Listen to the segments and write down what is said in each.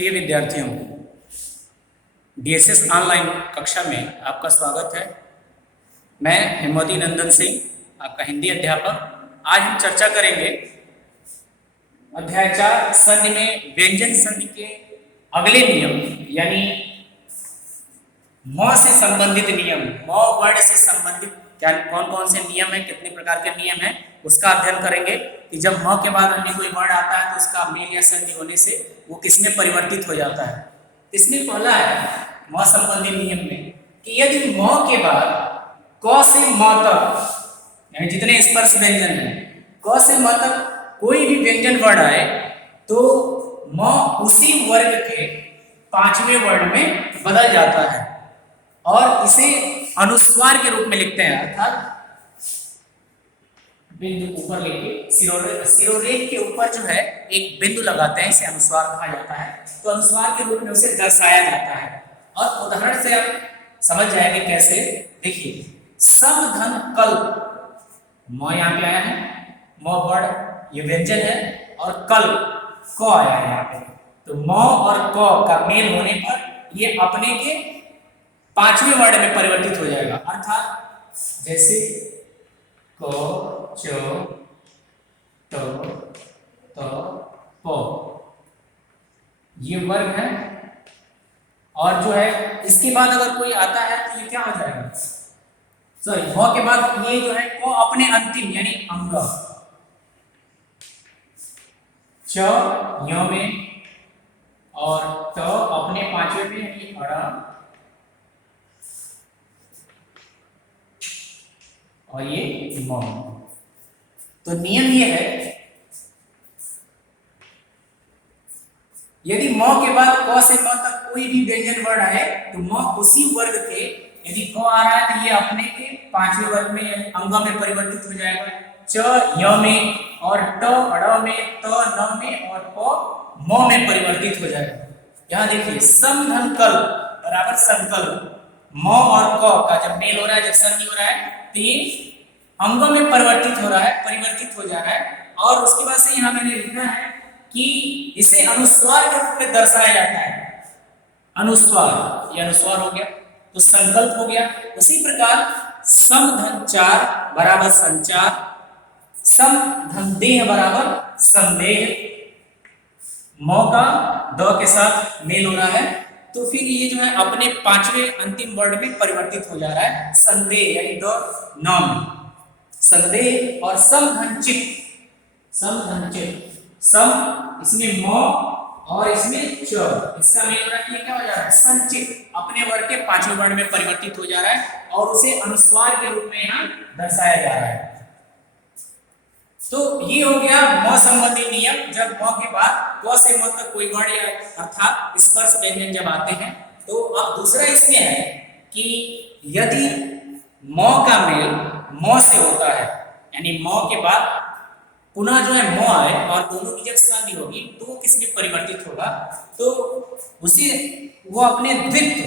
प्रिय विद्यार्थियों, DSS online कक्षा में आपका स्वागत है। मैं हेमवती नंदन सिंह, आपका हिंदी अध्यापक। आज हम चर्चा करेंगे अध्याय 4 संधि में व्यंजन संधि के अगले नियम, यानी म से संबंधित नियम, म वर्ण से संबंधित क्या कौन कौन से नियम है, कितने प्रकार के नियम है, उसका अध्ययन करेंगे कि जब म के बाद अन्य कोई वर्ण आता है तो उसका मेल या संधि होने से वो किसमें परिवर्तित हो जाता है। इसमें पहला है म संबंधी नियम में कि यदि म के बाद क से म तक, यानी जितने स्पर्श व्यंजन है, क से म तक कोई भी व्यंजन वर्ण आए तो म उसी वर्ग के पांचवें वर्ण में बदल जाता है और इसे अनुस्वार के रूप में लिखते हैं। अर्थात बिंदु ऊपर लेके सिरोरेख के ऊपर जो है एक बिंदु लगाते हैं, इसे अनुस्वार कहा जाता है। तो अनुस्वार के रूप में उसे दर्शाया जाता है और उदाहरण से आप समझ जाएंगे कैसे। देखिए, सम धन कल, म यहाँ पे आया है, म वर्ण ये व्यंजन है और कल क आया है यहाँ पे। तो म और क का मेल होने पर ये अपने के पांचवें वर्ण में परिवर्तित हो जाएगा। अर्थात जैसे क च ट त प, ये वर्ग है और जो है इसके बाद अगर कोई आता है तो ये क्या हो जाएगा, सॉरी म के बाद ये जो है को अपने अंतिम यानी अंग, च य में और त अपने पांचवें में यानी अड़ा और ये म। तो नियम ये है, यदि म के बाद क से म तक कोई भी व्यंजन वर्ण आए तो म उसी वर्ग के, यदि क आ रहा है तो ये अपने के पांचवें वर्ग में यानी अंग में परिवर्तित हो जाएगा। च य में और ट अड़ में, त न में और प म में परिवर्तित हो जाएगा। यहां देखिए, सम धन कल बराबर संकल्प, म और क का जब मेल हो रहा है, जब संधि हो रहा है तो ये अंगों में परिवर्तित हो रहा है, परिवर्तित हो जा रहा है। और उसके बाद से यहां मैंने लिखा है कि इसे अनुस्वार के रूप में दर्शाया जाता है। अनुस्वार, ये अनुस्वार हो गया तो संकल्प हो गया। उसी प्रकार सम धन चार बराबर संचार, सम धन देह बराबर संदेह, म का द के साथ मेल हो रहा है तो फिर ये जो है अपने पांचवें अंतिम वर्ण में परिवर्तित हो जा रहा है, संदेह यानी द नाम संदेह। और सम धन चित, सम धन चित, सम इसमें म और इसमें च, इसका मेल हो रहा है, क्या हो जा रहा है संचित, अपने वर्ग के पांचवें वर्ण में परिवर्तित हो जा रहा है और उसे अनुस्वार के रूप में यहां दर्शाया जा रहा है। तो ये हो गया म संबंधी नियम। जब म के बाद क से म तक कोई वर्ण या अर्थात स्पर्श व्यंजन जब आते हैं तो अब दूसरा इसमें है कि यदि म का मेल म से होता है, यानी म के बाद पुनः जो है म आए और दोनों की जब संधि होगी तो वो किसमें परिवर्तित होगा, तो उसे वो अपने द्वित्व,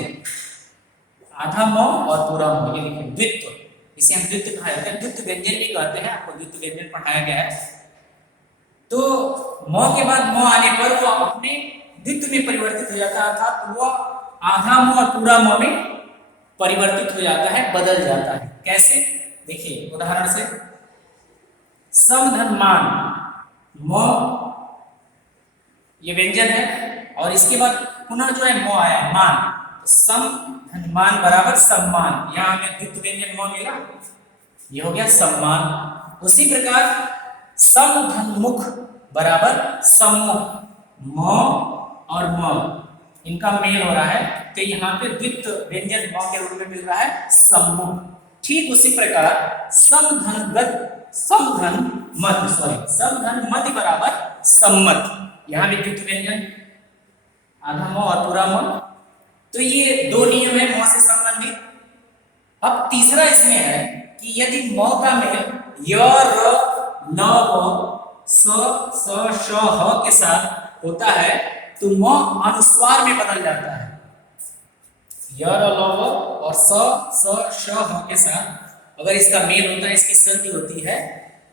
आधा म और पूरा म, ये देखिए द्वित्व, इसे हम द्वित्व कहा जाता है, द्वित्व व्यंजन भी कहते हैं, आपको द्वित्व व्यंजन पढ़ाया गया है। तो म के बाद म आने पर वो अपने द्वित्व में परिवर्तित हो जाता है, अर्थात वो आधा म और पूरा म में परिवर्तित हो जाता है, बदल जाता है। कैसे, देखिए उदाहरण से, सम धन मान, म ये व्यंजन है और इसके बाद पुनः जो है म आया मान, तो सम धन मान बराबर सम्मान, यहां हमें द्वित्व व्यंजन म मिला, ये हो गया सम्मान। उसी प्रकार सम धन मुख बराबर सम्मुख, म और म इनका मेल हो रहा है तो यहाँ पे द्वित्व व्यंजन म के रूप में मिल रहा है सम्मुख। ठीक उसी प्रकार सम धन गत, सम धन मत, सॉरी सम धन मत बराबर सम्मत, यहाँ भी द्वित्व व्यंजन, आधा म और पूरा म। तो ये दो नियम है म से संबंधित। अब तीसरा इसमें है कि यदि म का मेल य र न व स श ह के साथ होता है तो म अनुस्वार में बदल जाता है। य र ल व और स श ह के साथ अगर इसका मेल होता है, इसकी संधि होती है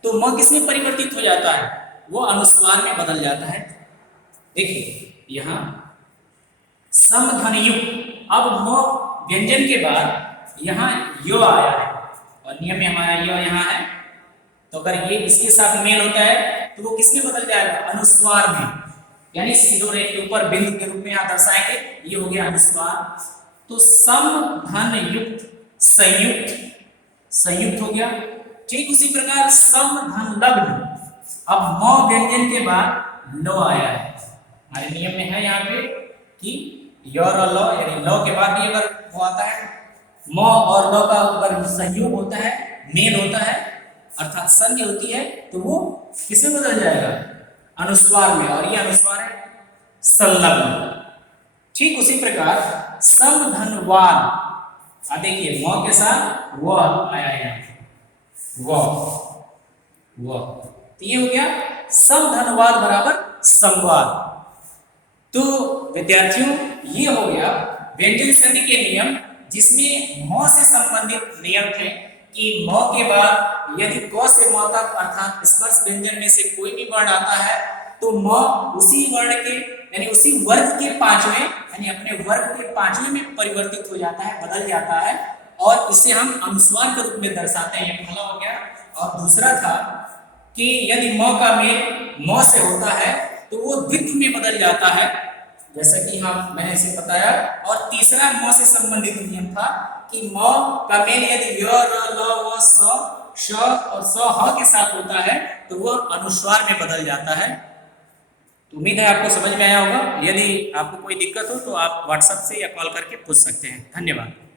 तो म किसमें परिवर्तित हो जाता है, वो अनुस्वार में बदल जाता है। देखिए यहाँ समधनयुक्त। अब म व्यंजन के बाद यहाँ यो आया है और नियम में हमारा यो यहाँ है, तो अगर ये इसके साथ मेल होता है तो वो किसमें बदल जाएगा? अनुस्वार में, यानी सिरों के ऊपर बिंदु के रूप में यहाँ दर्शाएंगे, ये हो गया अनुस्वार। तो समधनयुक्त संयुक्त, संयुक्त हो गया। ठीक उसी प्रकार समधन लग्न। अब म व्यंजन के बाद लो आया है, हमारे नियम में है यहाँ पे कि य और ल, यानी ल के बाद भी अगर वो आता है, म और ल का अगर संयोग होता है, मेल होता है, अर्थात संधि होती है, तो वो किसमें बदल जाएगा? अनुस्वार में, और ये अनुस्वार है संलग्न। ठीक उसी प्रकार समधनवाद, देखिए म के साथ व आया यहाँ, व, तो ये हो गया समधनवाद बराबर संवाद। तो विद्यार्थियों, ये हो गया व्यंजन संधि के नियम, जिसमें म से संबंधित नियम थे कि म के बाद यदि क से म तक अर्थात स्पर्श व्यंजन में से कोई भी वर्ण आता है तो म उसी वर्ण के यानी उसी वर्ग के पांचवें, यानी अपने वर्ग के पांचवें में परिवर्तित हो जाता है, बदल जाता है, और इसे हम अनुस्वार के रूप में दर्शाते हैं। ये पहला हो गया। और दूसरा था कि यदि म का मेल म से होता है तो वो द्वित्व में बदल जाता है, जैसा कि हम मैंने इसे बताया। और तीसरा म से संबंधित नियम था कि म का मेल यदि य, र, ल, व, स, श और स, ह के साथ होता है तो वह अनुस्वार में बदल जाता है। तो उम्मीद है आपको समझ में आया होगा। यदि आपको कोई दिक्कत हो तो आप व्हाट्सएप से या कॉल करके पूछ सकते हैं। धन्यवाद।